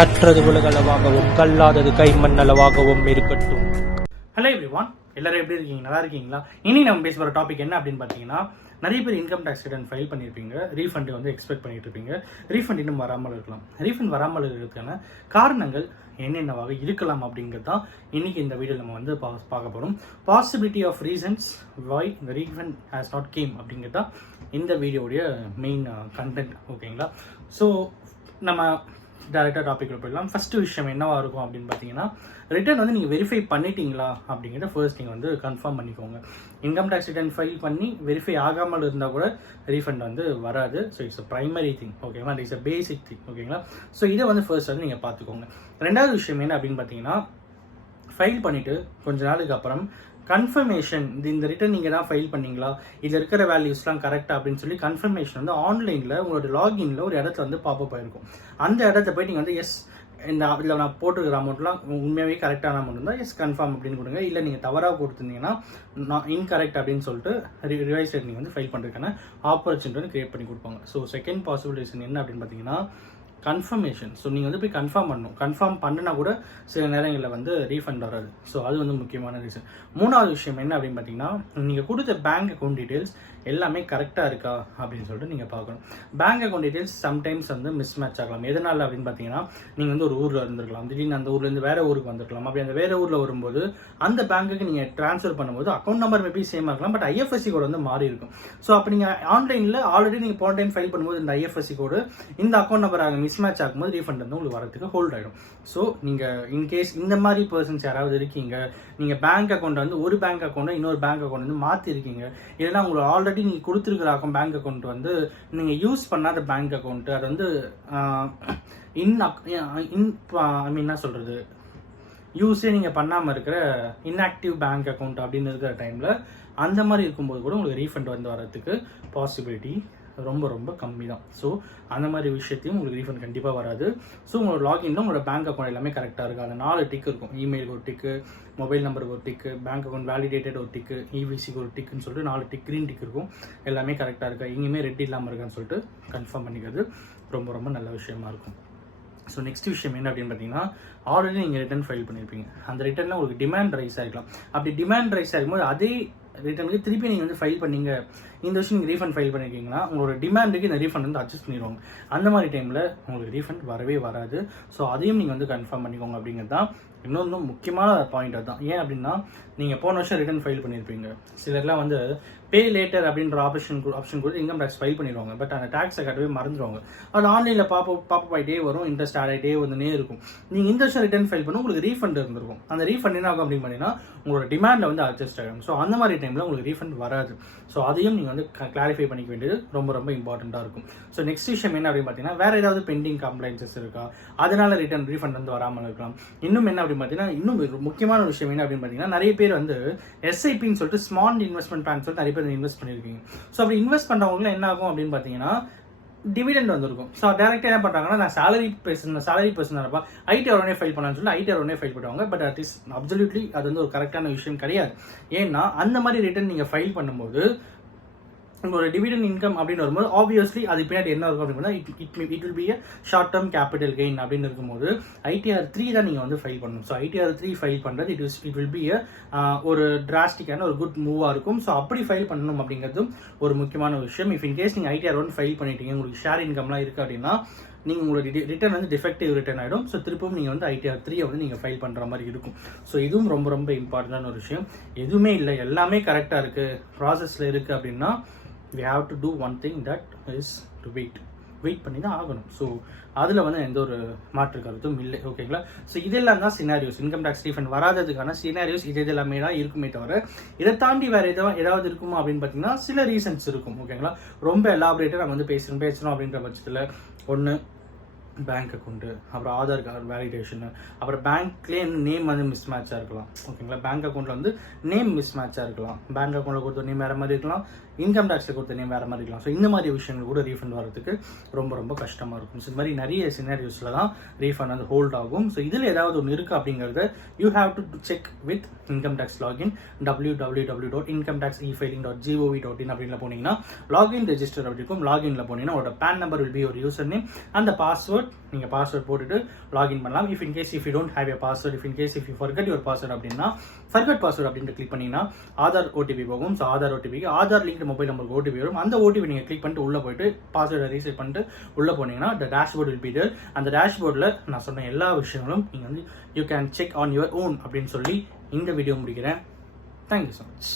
கற்றது உலகளவாகவும் கல்லாதது கைமண்ணளவாகவும் இருக்கட்டும். Hello everyone, எல்லாரும் எப்படி இருக்கீங்க? நல்லா இருக்கீங்களா? இனி நம்ம பேச போகிற டாபிக் என்ன அப்படின்னு பார்த்தீங்கன்னா, நிறைய பேர் இன்கம் டேக்ஸ் ரிட்டர்ன் ஃபைல் பண்ணியிருப்பீங்க, ரீஃபண்ட் வந்து எக்ஸ்பெக்ட் பண்ணிட்டு இருப்பீங்க. ரீஃபண்ட் இன்னும் வராமல் இருக்கலாம். ரீஃபண்ட் வராமல் இருக்கிறதுக்கான காரணங்கள் என்னென்னவாக இருக்கலாம் அப்படிங்கிறது தான் இன்னைக்கு இந்த வீடியோ நம்ம வந்து பார்க்க போகிறோம். Possibility of reasons why the refund has not come அப்படிங்கிறது தான் இந்த வீடியோடைய மெயின் கண்டென்ட். ஓகேங்களா? ஸோ நம்ம டேரெக்டாக டாபிக் போயிடலாம். ஃபஸ்ட்டு விஷயம் என்னவா இருக்கும் அப்படின்னு பார்த்தீங்கன்னா, ரிட்டர்ன் வந்து நீங்கள் வெரிஃபை பண்ணிட்டீங்களா அப்படிங்கிறத ஃபர்ஸ்ட் நீங்கள் வந்து கன்ஃபார்ம் பண்ணிக்கோங்க. இன்கம் டேக்ஸ் ரிட்டர்ன் ஃபைல் பண்ணி வெரிஃபை ஆகாமல் இருந்தால் கூட ரீஃபண்ட் வந்து வராது. So it's a primary thing. ஓகேங்களா? It's a basic thing. ஓகேங்களா? ஸோ இதை வந்து ஃபர்ஸ்ட் வந்து நீங்கள் பார்த்துக்கோங்க. ரெண்டாவது விஷயம் என்ன அப்படின்னு பார்த்தீங்கன்னா, ஃபைல் பண்ணிவிட்டு கொஞ்ச நாளுக்கு அப்புறம் கன்ஃபர்மேஷன், இந்த ரிட்டர்ன் நீங்கள் தான் ஃபைல் பண்ணீங்களா, இதில் இருக்கிற வேல்யூஸ்லாம் கரெக்டாக அப்படின்னு சொல்லி கன்ஃபர்மேஷன் வந்து ஆன்லைனில் உங்களோட லாகின்ல ஒரு இடத்துல வந்து பாப்பப் ஆயிருக்கும். அந்த இடத்த போய் நீங்கள் வந்து எஸ், இந்த இதில் நான் போட்டுருக்கிற அமௌண்ட்லாம் உண்மையாகவே கரெக்டான அமௌண்ட் இருந்தால் எஸ் கன்ஃபார்ம் அப்படின்னு கொடுங்க. இல்லை நீங்கள் தவறாக கொடுத்துருந்தீங்கன்னா நான் இன்கரெக்ட் அப்படின்னு சொல்லிட்டு ரிவைஸ் நீங்கள் வந்து ஃபைல் பண்ணுறதுக்கான ஆப்பர்ச்சுனிட்டி வந்து கிரியேட் பண்ணி கொடுப்பாங்க. ஸோ செகண்ட் பாசிபிள் ரீசன் என்ன அப்படின்னு பார்த்தீங்கன்னா, கன்ஃபர்மேஷன். ஸோ நீங்கள் வந்து போய் கன்ஃபார்ம் பண்ணணும். கன்ஃபார்ம் பண்ணினா கூட சில நேரங்களில் வந்து ரீஃபண்ட் வராது. ஸோ அது வந்து முக்கியமான ரீசன். மூணாவது விஷயம் என்ன அப்படின்னு பார்த்தீங்கன்னா, நீங்கள் கொடுத்த பேங்க் அக்கௌண்ட் டீட்டெயில்ஸ் எல்லாமே கரெக்டாக இருக்கா அப்படின்னு சொல்லிட்டு நீங்கள் பார்க்கணும். பேங்க் அக்கௌண்ட் டீட்டெயில்ஸ் சம்டைம்ஸ் வந்து மிஸ் மேட்ச் ஆகலாம். எதனால் அப்படின்னு பார்த்தீங்கன்னா, நீங்கள் வந்து ஒரு ஊரில் இருந்திருக்கலாம், திடீர்னு அந்த ஊர்லேருந்து வேறு ஊருக்கு வந்திருக்கலாம். அப்படி அந்த வேறு ஊரில் வரும்போது அந்த பேங்க்குக்கு நீங்கள் ட்ரான்ஸ்ஃபர் பண்ணும்போது அக்கௌண்ட் நம்பர் மேபி சேமாக இருக்கலாம், பட் ஐஎஃப்எஸ்சி கோடு வந்து மாறி இருக்கும். ஸோ அப்போ நீங்கள் ஆன்லைனில் ஆல்ரெடி நீங்கள் போன டைம் ஃபைல் பண்ணும்போது இந்த ஐஎஃப்எஸ்சி கோடு இந்த அக்கௌண்ட் நம்பர் மிஸ் மேட்ச் ஆகும்போது ரீஃபண்ட் வந்து உங்களுக்கு வரதுக்கு ஹோல்ட் ஆகிடும். ஸோ நீங்கள் இன்கேஸ் இந்த மாதிரி பர்சன்ஸ் யாராவது இருக்கீங்க, நீங்கள் பேங்க் அக்கௌண்ட் வந்து ஒரு பேங்க் அக்கௌண்ட்டை இன்னொரு பேங்க் அக்கௌண்ட் வந்து மாற்றிருக்கீங்க, இல்லைன்னா உங்களுக்கு ஆல்ரெடி நீங்கள் கொடுத்துருக்கிற பேங்க் அக்கௌண்ட் வந்து நீங்கள் யூஸ் பண்ணாத பேங்க் அக்கௌண்ட்டு, அது வந்து என்ன சொல்கிறது, யூஸே நீங்கள் பண்ணாமல் இருக்கிற இன்ஆக்டிவ் பேங்க் அக்கௌண்ட் அப்படின்னு இருக்கிற டைமில் அந்த மாதிரி இருக்கும்போது கூட உங்களுக்கு ரீஃபண்ட் வந்து வரதுக்கு பாசிபிலிட்டி ரொம்ப ரொம்ப கம்மி தான். ஸோ அந்த மாதிரி விஷயத்தையும் உங்களுக்கு ரீஃபண்ட் கண்டிப்பாக வராது. ஸோ உங்களோட லாகின்ல உங்களோட பேங்க் அக்கௌண்ட் எல்லாமே கரெக்டாக இருக்குது. அந்த 4 டிக் இருக்கும். இமெயிலுக்கு ஒரு டிக்கு, மொபைல் நம்பருக்கு ஒரு டிக்கு, பேங்க் அக்கௌண்ட் வேலிடேட்டட் ஒரு டிக்கு, இவிசிக்கு ஒரு டிக்குன்னு சொல்லிட்டு 4 டிக், க்ரீன் டிக் இருக்கும். எல்லாமே கரெக்டாக இருக்கா, எங்கேயுமே ரெட் இல்லாமல் இருக்கான்னு சொல்லிட்டு கன்ஃபார்ம் பண்ணிக்கிறது ரொம்ப ரொம்ப நல்ல விஷயமா இருக்கும். ஸோ நெக்ஸ்ட் விஷயம் என்ன அப்படின்னு பார்த்தீங்கன்னா, ஆல்ரெடி நீங்கள் ரிட்டர்ன் ஃபைல் பண்ணியிருப்பீங்க. அந்த ரிட்டர்னில் உங்களுக்கு டிமாண்ட் ரைஸ் ஆகிருக்கலாம். அப்படி டிமாண்ட் ரைஸ் ஆகும்போது அதே ரிட்டர்னுக்கு திருப்பி நீங்கள் வந்து ஃபைல் பண்ணீங்க, இந்த வருஷம் நீங்கள் ரீஃபண்ட் ஃபைல் பண்ணியிருக்கீங்கன்னா உங்களோட டிமாண்டுக்கு இந்த ரீஃபண்ட் வந்து அட்ஜஸ்ட் பண்ணிடுவாங்க. அந்த மாதிரி டைமில் உங்களுக்கு ரீஃபண்ட் வரவே வராது. ஸோ அதையும் நீங்கள் வந்து கன்ஃபார்ம் பண்ணிக்கோங்க அப்படிங்கிறது தான் இன்னொன்று முக்கியமான பாயிண்ட். அதுதான் ஏன் அப்படின்னா, நீங்கள் போன வருஷம் ரிட்டர்ன் ஃபைல் பண்ணியிருப்பீங்க. சிலர்லாம் வந்து பே லேட்டர் அப்படின்ற ஆப்ஷன் கொடுத்து இன்கம் டேக்ஸ் ஃபைல் பண்ணிடுவாங்க. பட் அந்த டேக்ஸை கட்டவே மறந்துடுவாங்க. அது ஆன்லைனில் பாப்பப் ஆகிட்டே வரும், இன்ட்ரெஸ்ட் ஆட் ஆகிட்டே வந்துனே இருக்கும். நீங்கள் இந்த வருஷம் ரிட்டர்ன் ஃபைல் பண்ண உங்களுக்கு ரீஃபண்ட் இருந்திருக்கும். அந்த ரீஃபண்ட் என்ன ஆகும் அப்படின்னு பார்த்தீங்கன்னா, உங்களோட டிமாண்டில் வந்து அட்ஜஸ்ட் ஆகும். ஸோ அந்த மாதிரி டைமில் உங்களுக்கு ரீஃபண்ட் வராது. ஸோ அதையும் நீங்கள் வந்து கிளாரிஃபை பண்ணிக்க வேண்டியது ரொம்ப ரொம்ப இம்பார்ட்டண்ட்டாக இருக்கும். ஸோ நெக்ஸ்ட் விஷயம் என்ன அப்படின்னு பார்த்தீங்கன்னா, வேறு ஏதாவது பெண்டிங் கம்ப்ளைண்ட்ஸஸ் இருக்கா, அதனால ரீஃபண்ட் வந்து வராமல் இருக்கலாம். இன்னும் என்ன அப்படின்னு பார்த்தீங்கன்னா, இன்னும் முக்கியமான விஷயம் என்ன அப்படின்னு பார்த்தீங்கன்னா, நிறைய பேர் வந்து எஸ்ஐபின்னு சொல்லிட்டு ஸ்மால் இன்வெஸ்ட்மெண்ட் பிளான் சொல்லிட்டு நிறைய பேர் இன்வெஸ்ட் பண்ணியிருக்கீங்க. ஸோ அப்படி இன்வெஸ்ட் பண்ணுறவங்களும் என்ன ஆகும் அப்படின்னு பார்த்தீங்கன்னா, டிவிடெண்ட் வந்திருக்கும். ஸோ டேரக்டாக என்ன பண்ணுறாங்கன்னா, நான் சேலரி பர்சன் இருப்பா, ஐடிஆர் உடனே ஃபைல் பண்ணலான்னு சொல்லி ஐடிஆர் உடனே ஃபைல் பண்ணுவாங்க. பட் அட் இஸ் அப்சல்யூட்லி அது வந்து ஒரு கரெக்டான விஷயம் கிடையாது. ஏன்னா அந்த மாதிரி ரிட்டர்ன் நீங்கள் ஃபைல் பண்ணும்போது உங்களோட டிவிடெண்ட் இன்கம் அப்படின்னு வரும்போது ஆப்வியஸ்லி அது பின்னாடி என்ன இருக்கும் அப்படின்னா, it will be a short term capital gain அப்படின்னு இருக்கும்போது ITR 3 தான் நீங்கள் வந்து ஃபைல் பண்ணணும். ஸோ ITR 3 ஃபைல் பண்ணுறது இட் வில் பி ஒரு டிராஸ்டிக்கான ஒரு குட் மூவாக இருக்கும். ஸோ அப்படி ஃபைல் பண்ணணும் அப்படிங்கிறதும் ஒரு முக்கியமான விஷயம். இஃப் இன்கேஸ் நீங்கள் ITR 1 ஃபைல் பண்ணிட்டீங்க, உங்களுக்கு ஷேர் இன்கம்லாம் இருக்குது அப்படின்னா, நீங்கள் உங்களோட ரிட்டர்ன் வந்து டிஃபெக்டிவ் ரிட்டர்ன் ஆகிடும். ஸோ திருப்பவும் நீங்கள் வந்து ITR 3 வந்து நீங்கள் ஃபைல் பண்ணுற மாதிரி இருக்கும். ஸோ இதுவும் ரொம்ப ரொம்ப இம்பார்ட்டண்டான ஒரு விஷயம். எதுவுமே இல்லை, எல்லாமே கரெக்டாக இருக்குது, ப்ராசஸில் இருக்குது அப்படின்னா, we have to do one thing, that is to wait பண்ணி தான் ஆகணும். ஸோ அதில் வந்து எந்த ஒரு மாற்று கருத்தும் இல்லை. ஓகேங்களா? ஸோ இதெல்லாம் தான் சினாரியோஸ். இன்கம் டேக்ஸ் ரீஃபண்ட் வராததுக்கான சினாரியோஸ் இது எல்லாமே தான் இருக்குமே தவிர, இதை தாண்டி வேறு ஏதாவது இருக்குமா அப்படின்னு பார்த்தீங்கன்னா, சில ரீசன்ஸ் இருக்கும். ஓகேங்களா? ரொம்ப எலாபரேட்டாக நம்ம வந்து பேசணும் அப்படின்ற பட்சத்தில், ஒன்று பேங்க் அக்கௌண்ட்டு, அப்புறம் ஆதார் கார்டு வேலிடேஷனு, அப்புறம் பேங்க்லேயே நேம் வந்து மிஸ் மேட்சாக இருக்கலாம். ஓகேங்களா? பேங்க் அக்கௌண்ட்டில் வந்து நேம் மிஸ் மேட்சாக இருக்கலாம். பேங்க் அக்கௌண்ட்டில் கொடுத்த நேம் வேறு மாதிரி இருக்கலாம், இன்கம் டேக்ஸில் கொடுத்த நேம் வேறு மாதிரி இருக்கலாம். ஸோ இந்த மாதிரி விஷயங்கள் கூட ரீஃபண்ட் வரதுக்கு ரொம்ப ரொம்ப கஷ்டமாக இருக்கும். ஸோ இந்த மாதிரி நிறைய சினாரியோஸில் தான் ரீஃபண்ட் வந்து ஹோல்ட் ஆகும். ஸோ இதில் ஏதாவது ஒன்று இருக்குது அப்படிங்கிறத you have to check with income tax login www.incometaxefiling.gov.in அப்படின்ல போனீங்கன்னா லாகின் ரெஜிஸ்டர் அப்படி இருக்கும். லாகின்ல போனீங்கன்னா உங்களோட பேன் நம்பர் வில் பி ஒரு யூசர் நேம், அந்த பாஸ்வேர்ட் நீங்கள் பாஸ்வேர்ட் போட்டுட்டு லாகின் பண்ணலாம். If you don't have a password, if you forgot your password அப்படின்னா ஃபர்கட் பாஸ்வேர்ட் அப்படின்ட்டு கிளிக் பண்ணிங்கன்னா ஆதார் ஓடிபி போகும். ஸோ ஆதார் ஓடிபிக்கு ஆதார் லிங்க் மொபைல் நம்பருக்கு ஓடிபி வரும். அந்த ஓடிபி நீங்கள் கிளிக் பண்ணிட்டு உள்ளே போயிட்டு பாஸ்வேர்டை ரீசெட் பண்ணிட்டு உள்ளே போனீங்கன்னா the dashboard will be there. அந்த டேஷ்போர்டில் நான் சொன்ன எல்லா விஷயங்களும் நீங்கள் வந்து you can check on your own அப்படின்னு சொல்லி இந்த வீடியோ முடிக்கிறேன். Thank you so much.